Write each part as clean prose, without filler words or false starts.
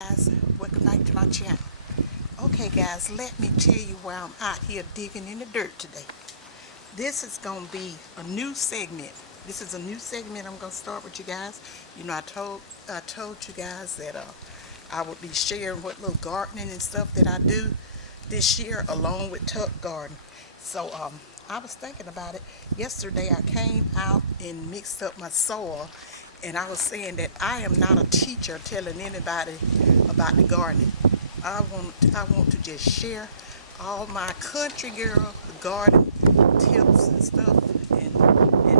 Guys, welcome back to my channel. Okay guys, let me tell you why I'm out here digging in the dirt today. This is going to be a new segment. This is a new segment I'm going to start with you guys. You know, I told you guys that I would be sharing what little gardening and stuff that I do this year along with tuck garden. So I was thinking about it. Yesterday I came out and mixed up my soil, and I was saying that I am not a teacher telling anybody about the gardening. I want to just share all my country girl garden tips and stuff and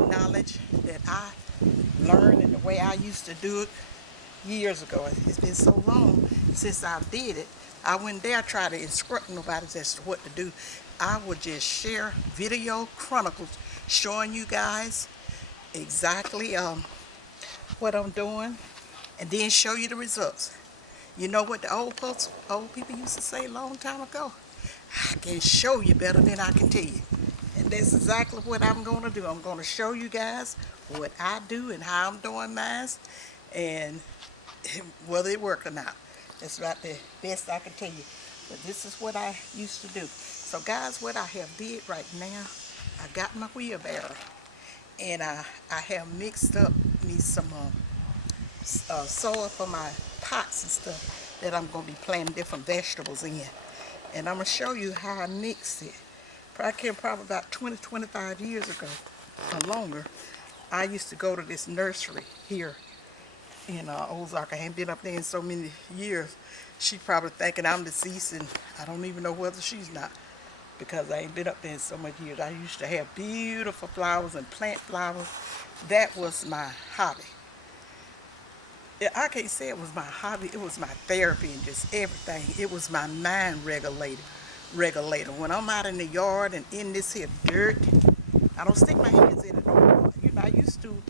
knowledge that I learned and the way I used to do it years ago. It's been so long since I did it. I wouldn't dare try to instruct nobody as to what to do. I would just share video chronicles showing you guys exactly what I'm doing, and then show you the results. You know what the old people used to say a long time ago? I can show you better than I can tell you. And that's exactly what I'm going to do. I'm going to show you guys what I do and how I'm doing mine, and whether it work or not. That's about the best I can tell you. But this is what I used to do. So guys, what I have did right now, I got my wheelbarrow, and I have mixed up me some soil for my pots and stuff that I'm going to be planting different vegetables in. And I'm going to show you how I mix it. Probably about 25 years ago or longer, I used to go to this nursery here in Ozark. I haven't been up there in so many years. She probably thinking I'm deceased, and I don't even know whether she's not, because I ain't been up there in so many years. I used to have beautiful flowers and plant flowers. That was my hobby. I can't say it was my hobby. It was my therapy and just everything. It was my mind regulator. When I'm out in the yard and in this here dirt, I don't stick my hands in it no more. You know, I used to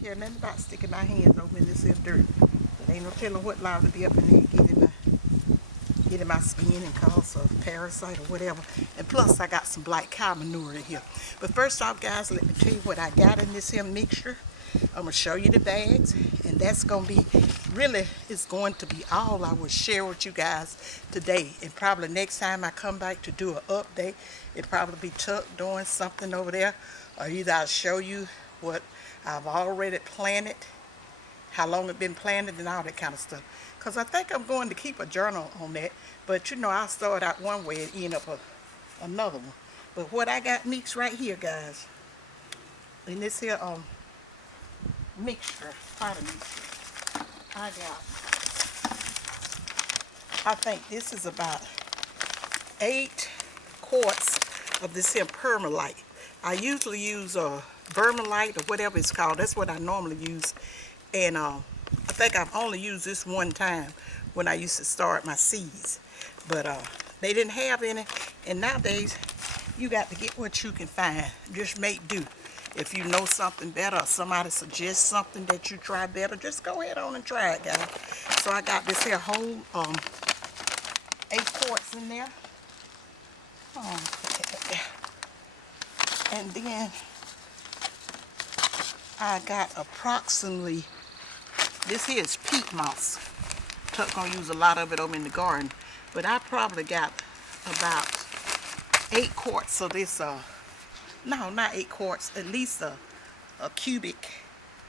care nothing about sticking my hands over in this here dirt. But ain't no telling what liable to be up in there and get in my skin and cause a parasite or whatever. And plus I got some black cow manure in here. But first off guys, let me tell you what I got in this here mixture. I'm going to show you the bags, and that's going to be, really, it's going to be all I will share with you guys today. And probably next time I come back to do an update, it'll probably be Tuck doing something over there, or either I'll show you what I've already planted, how long it's been planted, and all that kind of stuff. Because I think I'm going to keep a journal on that, but you know, I'll start out one way and end up another one. But what I got mixed right here, guys, in this here mixture, I think this is about 8 quarts of this here permalite. I usually use vermilite or whatever it's called. That's what I normally use. And I think I've only used this one time when I used to start my seeds. But they didn't have any. And nowadays, you got to get what you can find. Just make do. If you know something better, or somebody suggests something that you try better, just go ahead on and try it, guys. So I got this here whole 8 quarts in there. And then I got approximately, this here is peat moss. Tuck gonna use a lot of it over in the garden, but I probably got about 8 quarts of this no, not 8 quarts, at least a cubic,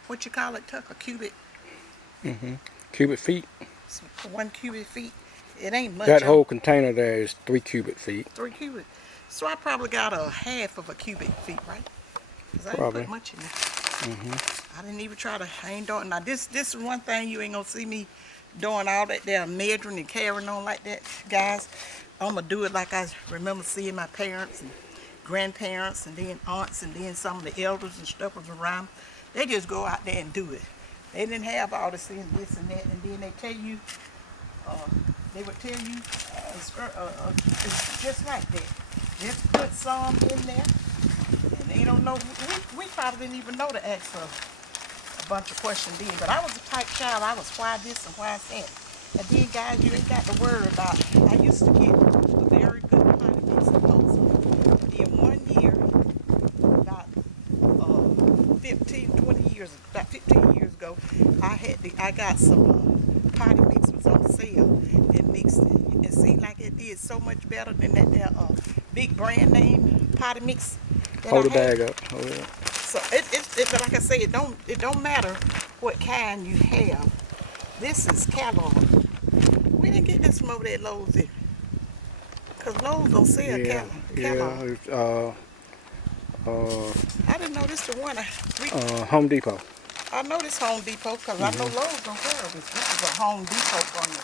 what you call it, Tuck, a cubic? Cubic feet. 1 cubic feet. It ain't much. That whole container there is 3 cubic feet. 3 cubic. So I probably got a half of a cubic feet, right? Because I didn't Probably. put much in there. I didn't even try to, I ain't doing, now this is one thing you ain't gonna see me doing all that there measuring and carrying on like that, guys. I'm gonna do it like I remember seeing my parents and grandparents and then aunts and then some of the elders and stuff was around. They just go out there and do it. They didn't have all this and this and that, and then they tell you, they would tell you it's just like that. Just put some in there, and they don't know. We probably didn't even know to ask for a bunch of questions then. But I was the type child, I was why this and why that. And then guys, you ain't got to worry about, I used to get a very good kind of mix of oats. And then one year, about 15 years ago, I got some potty mix was on sale and mixed it. It seemed like it did so much better than that big brand name potty mix that Hold I the had. bag up. Hold it up. So but like I say, it don't matter what kind you have. This is Kellogg. We didn't get this from over there at Lowe's, because Lowe's don't sell Yeah, yeah. Kellogg. It's, I didn't know this the one. Home Depot. I know this Home Depot because I know Lowe's don't sell this. This is a Home Depot brand.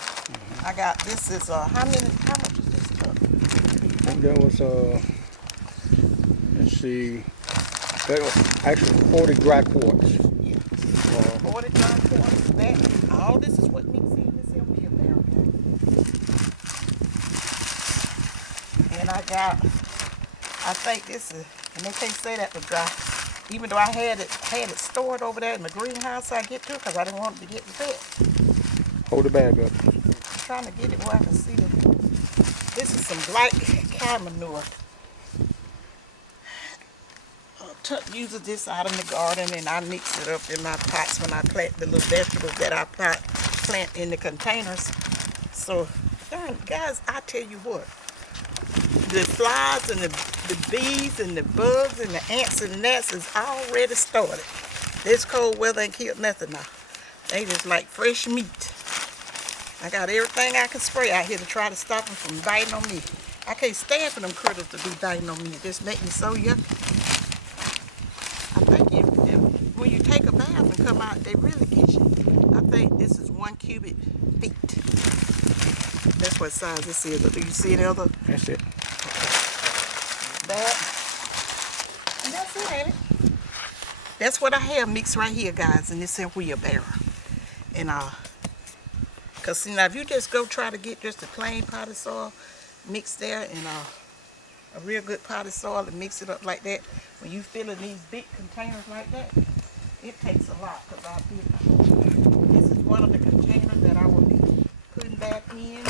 I got this is how much is this stuff? I think that was let's see, that was actually 40 dry quarts. Yeah. 40 dry quarts. That all this is what mixed in this here wheelbarrow. And I got, I think this is, and they can't say that was dry. Even though I had it stored over there in the greenhouse I get to, because I didn't want it to get wet. Hold the bag up. I'm trying to get it where I can see it. This is some black cow manure. Tuck uses this out in the garden, and I mix it up in my pots when I plant the little vegetables that I plant in the containers. So, darn, guys, I tell you what, the flies and the bees and the bugs and the ants and gnats is already started. This cold weather ain't killed nothing now. They just like fresh meat. I got everything I can spray out here to try to stop them from biting on me. I can't stand for them critters to be biting on me. It just makes me so yucky. I think when you take a bath and come out, they really get you. I think this is 1 cubic feet. That's what size this is. Do you see any other? That's it. That. And that's it, ain't it? That's what I have mixed right here, guys, in this here wheelbarrow. And cause see now, if you just go try to get just a plain potted soil mixed there and a real good potted soil and mix it up like that, when you fill in these big containers like that, it takes a lot. Cause this is one of the containers that I will be putting back in,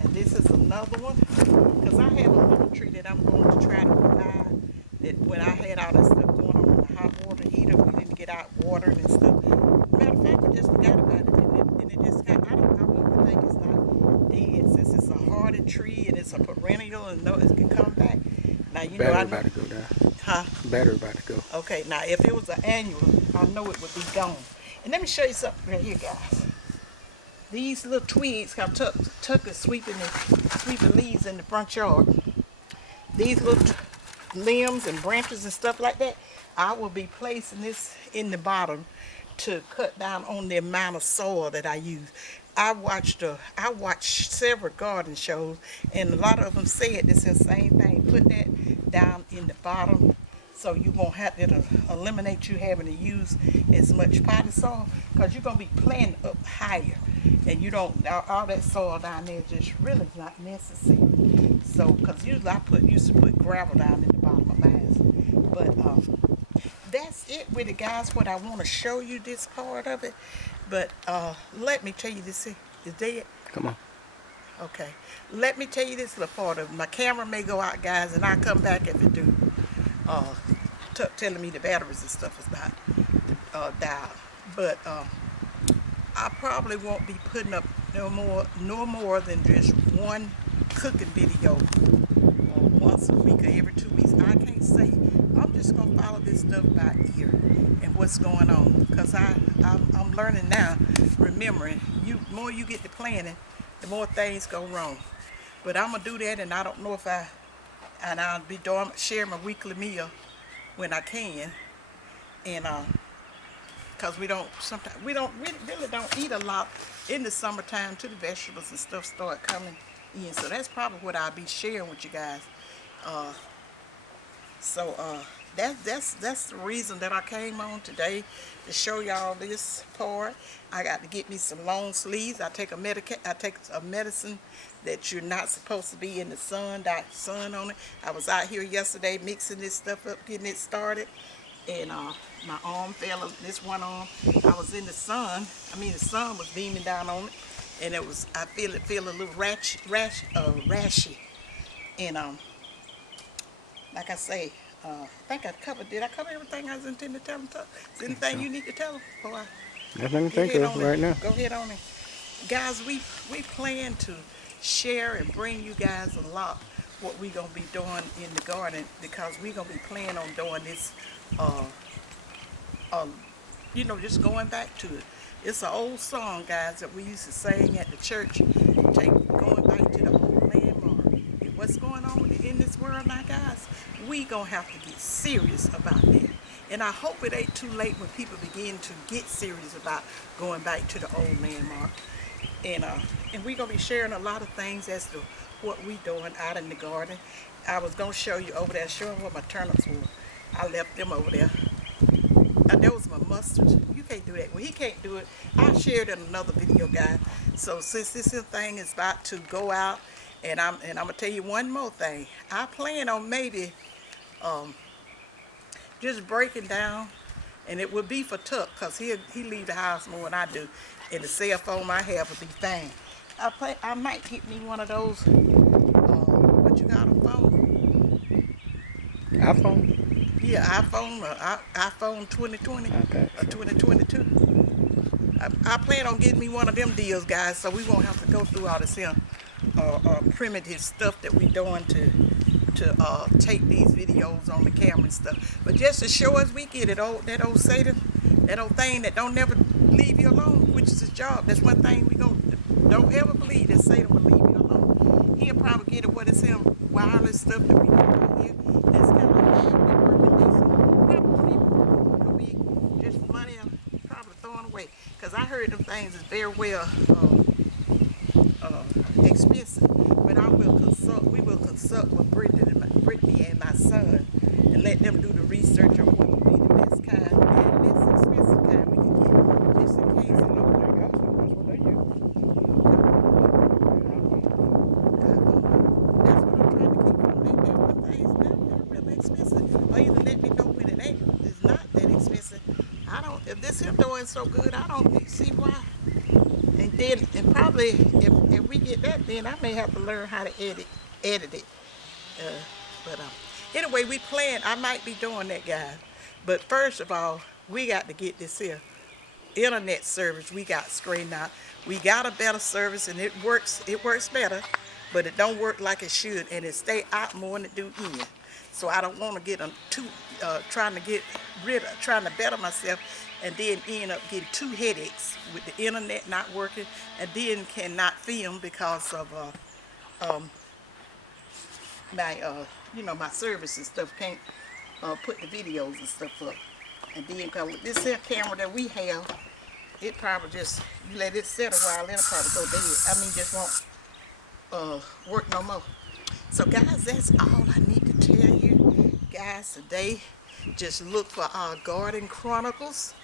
and this is another one. Cause I have a little tree that I'm going to try to provide. That when I had all that stuff going on with the hot water heater, we didn't get out water and stuff. Matter of fact, I just forgot about it, and it just got. I want to think it's not dead since it's a hardy tree and it's a perennial and know it can come back. Now you know Battery I about to go down. Huh? Battery about to go. Okay, now if it was an annual, I know it would be gone. And let me show you something right here, guys. These little twigs got Tuck is sweeping leaves in the front yard. These little limbs and branches and stuff like that, I will be placing this in the bottom to cut down on the amount of soil that I use. I watched several garden shows, and a lot of them said this is the same thing. Put that down in the bottom, so you won't have to eliminate you having to use as much potted soil, because you're gonna be planting up higher, and you don't all that soil down there just really not necessary. So, because usually I used to put gravel down in the bottom of mine, but that's it with it, guys. What I want to show you this part of it. But let me tell you this. Is dead? Come on. Okay. Let me tell you this little part of it. My camera may go out, guys, and I'll come back if it do. Telling me the batteries and stuff is not dialed. But I probably won't be putting up no more than just one cooking video once a week or every 2 weeks. I can't say. I'm just gonna follow this stuff by ear and what's going on, because I'm learning now, remembering more you get to planning, the more things go wrong. But I'm gonna do that, and I don't know if I'll be share my weekly meal when I can, and because we really don't eat a lot in the summertime till the vegetables and stuff start coming in. So that's probably what I'll be sharing with you guys. That's the reason that I came on today, to show y'all this part. I got to get me some long sleeves. I take a medicine that you're not supposed to be in the sun, sun on it. I was out here yesterday mixing this stuff up, getting it started, and my arm fell, this one arm. I was in the sun. The sun was beaming down on it, and I feel a little rashy, and like I say, I think did I cover everything I was intending to tell them? Is there anything you need to tell them? Nothing to think of right now. Go ahead on it. guys, we plan to share and bring you guys a lot what we gonna be doing in the garden, because we gonna be planning on doing this uh, um, just going back to it. It's an old song, guys, that we used to sing at the church. Going back to the old landmark. And what's going on in this world now, guys? We gonna have to get serious about that. And I hope it ain't too late when people begin to get serious about going back to the old landmark. And we gonna be sharing a lot of things as to what we doing out in the garden. I was gonna show you over there, showing what my turnips were. I left them over there. That was my mustard. You can't do that. Well, he can't do it. I'll share it in another video, guys. So since this thing is about to go out, and I'm gonna tell you one more thing. I plan on maybe just breaking down, and it would be for Tuck, cause he leave the house more than I do, and the cell phone I have will be fine. I might get me one of those. What you got a phone? iPhone? Yeah, iPhone 2020 Okay. or 2022. I plan on getting me one of them deals, guys, so we won't have to go through all this here primitive stuff that we doing to take these videos on the camera and stuff. But just as sure as we get it, that old Satan, that old thing that don't never leave you alone, which is his job. That's one thing we don't ever believe that Satan will leave you alone. He'll probably get it what is him wireless stuff that we got out here. That's kind of halfway working. Probably gonna be just money probably throwing away. Cause I heard them things is very well expensive. But we will consult with Brittany and my son, and let them do the research on what would be the best kind and less expensive kind we can get, just in case. That's what they use. That's what I'm trying to keep from. Them things now, they're really expensive. Or either let me know when it's not that expensive. If this here doing so good, I don't see why. And probably if we get that, then I may have to learn how to edit it. But anyway, I might be doing that, guys. But first of all, we got to get this here internet service we got straightened out. We got a better service, and it works better, but it don't work like it should, and it stay out more than it do in. So I don't want to get trying to better myself, and then end up getting 2 headaches with the internet not working, and then cannot film because of my service and stuff can't put the videos and stuff up. And then cause with this here camera that we have, it probably just, you let it sit a while, it'll probably go dead. I mean, just won't work no more. So guys, that's all I need to tell you guys today. Just look for our Garden Chronicles,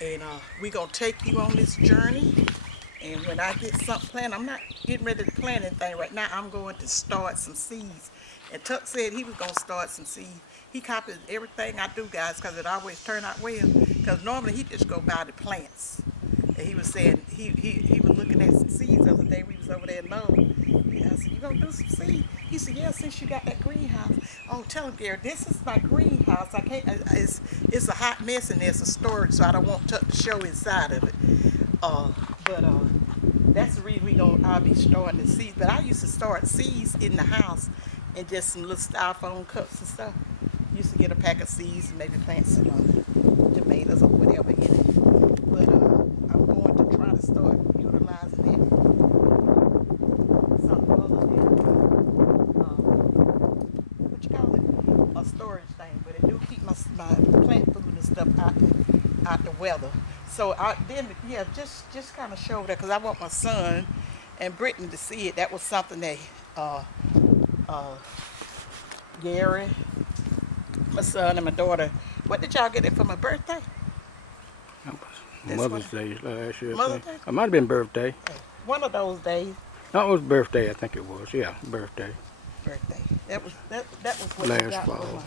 and we're gonna take you on this journey. And when I get something planned, I'm not getting ready to plant anything right now. I'm going to start some seeds. And Tuck said he was going to start some seeds. He copies everything I do, guys, because it always turn out well. Because normally he just go buy the plants. And he was saying, he was looking at some seeds the other day. We was over there in Lowe's. I said, you gonna do some seeds? He said, yeah, since you got that greenhouse. Oh, tell him, Gary, this is my greenhouse. I can't, it's a hot mess and there's a storage, so I don't want Tuck to show inside of it. But that's the reason I'll be starting the seeds. But I used to start seeds in the house and just some little styrofoam cups and stuff. Used to get a pack of seeds and maybe plant some tomatoes or whatever in it. But I'm going to try to start utilizing it. Something other than what you call it? A storage thing. But it do keep my plant food and stuff out the weather. So just kind of show that, because I want my son and Brittany to see it. That was something that Gary, my son, and my daughter. What did y'all get it for my birthday? Mother's Day last year. Mother's Day? It might have been birthday. One of those days. No, it was birthday. I think it was. Yeah, birthday. Birthday. That was what Last you got fall. for my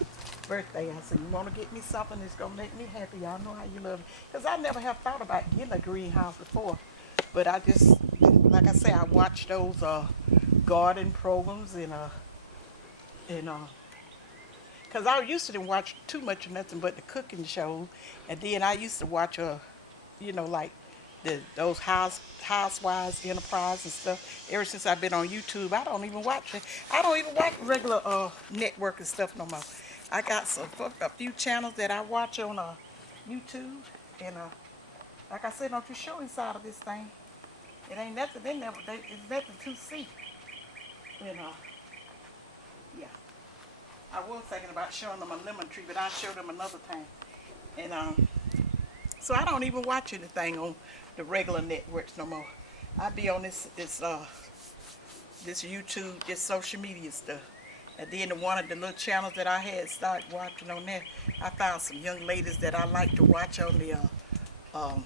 birthday. I said, you want to get me something that's gonna make me happy? Y'all know how you love it. Because I never have thought about getting a greenhouse before, but I just, like I say, I watch those garden programs and because I used to didn't watch too much of nothing but the cooking shows, and then I used to watch like those housewives enterprise and stuff. Ever since I've been on YouTube, I don't even watch it. I don't even watch regular network and stuff no more. I got a few channels that I watch on YouTube, and like I said, don't you show inside of this thing. It ain't nothing in there. It's nothing to see. And yeah, I was thinking about showing them a lemon tree, but I'll show them another time. And so I don't even watch anything on the regular networks no more. I be on this YouTube, this social media stuff. And then one of the little channels that I had started watching on there, I found some young ladies that I like to watch on the um,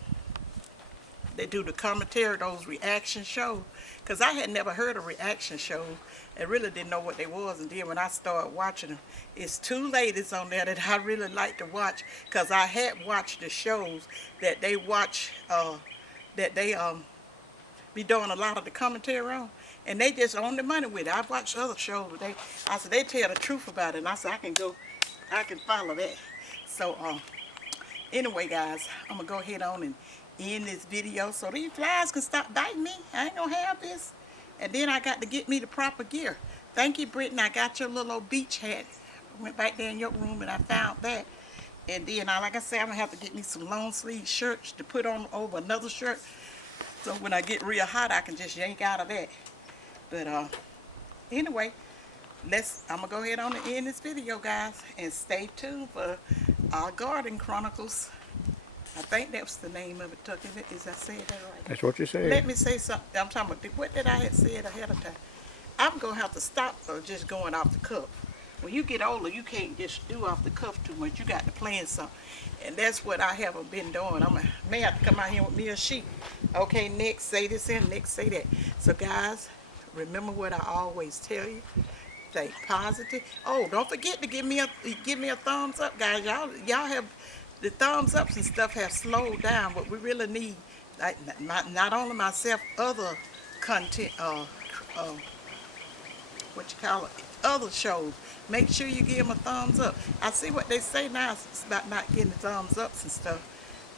they do the commentary, those reaction shows. Because I had never heard of reaction shows and really didn't know what they was. And then when I started watching them, it's two ladies on there that I really like to watch. Because I had watched the shows that they watch, that they be doing a lot of the commentary on. And they just on the money with it. I've watched other shows, but I said, they tell the truth about it. And I said, I can follow that. So, anyway, guys, I'm going to go ahead on and end this video so these flies can stop biting me. I ain't going to have this. And then I got to get me the proper gear. Thank you, Brittany. I got your little old beach hat. I went back there in your room and I found that. And then, like I said, I'm going to have to get me some long sleeve shirts to put on over another shirt. So when I get real hot, I can just yank out of that. But anyway, I'm going to go ahead on and end this video, guys. And stay tuned for our Garden Chronicles. I think that's the name of it, Tuck. Is I said that right? That's what you said. Let me say something. I'm talking about what did I have said ahead of time. I'm going to have to stop just going off the cuff. When you get older, you can't just do off the cuff too much. You got to plan something. And that's what I haven't been doing. May have to come out here with me a sheet. Okay, next say this and next say that. So guys, remember what I always tell you. Stay positive. Oh, don't forget to give me a thumbs up, guys. Y'all have the thumbs ups and stuff have slowed down. What we really need, like not only myself, other content, what you call it, other shows. Make sure you give them a thumbs up. I see what they say now about not getting the thumbs ups and stuff.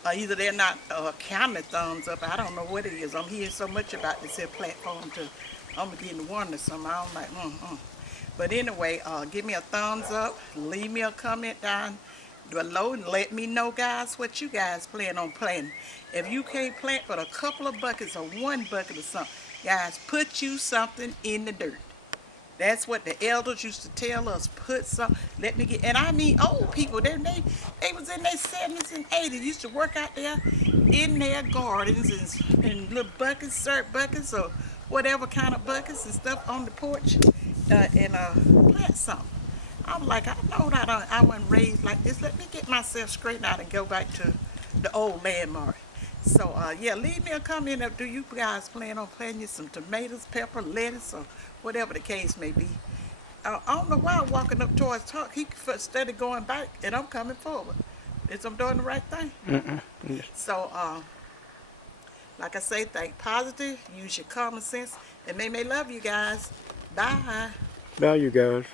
Either they're not counting the thumbs up. I don't know what it is. I'm hearing so much about this here platform I'm getting to wonder something. I'm like, But anyway, give me a thumbs up. Leave me a comment down below and let me know, guys, what you guys plan on planting. If you can't plant but a couple of buckets or one bucket or something, guys, put you something in the dirt. That's what the elders used to tell us. Put some, let me get, and I mean old people, they was in their 70s and 80s, used to work out there in their gardens and little buckets, syrup buckets, or whatever kind of buckets and stuff on the porch, and plant something. I was like, I know that I wasn't raised like this. Let me get myself straightened out and go back to the old landmark. So, yeah, leave me a comment of, do you guys plan on planting you some tomatoes, pepper, lettuce, or whatever the case may be. I don't know why I'm walking up towards Talk. He started going back, and I'm coming forward. Is I'm doing the right thing? Yeah. So, like I say, think positive, use your common sense, and they may love you guys. Bye. Bye, you guys.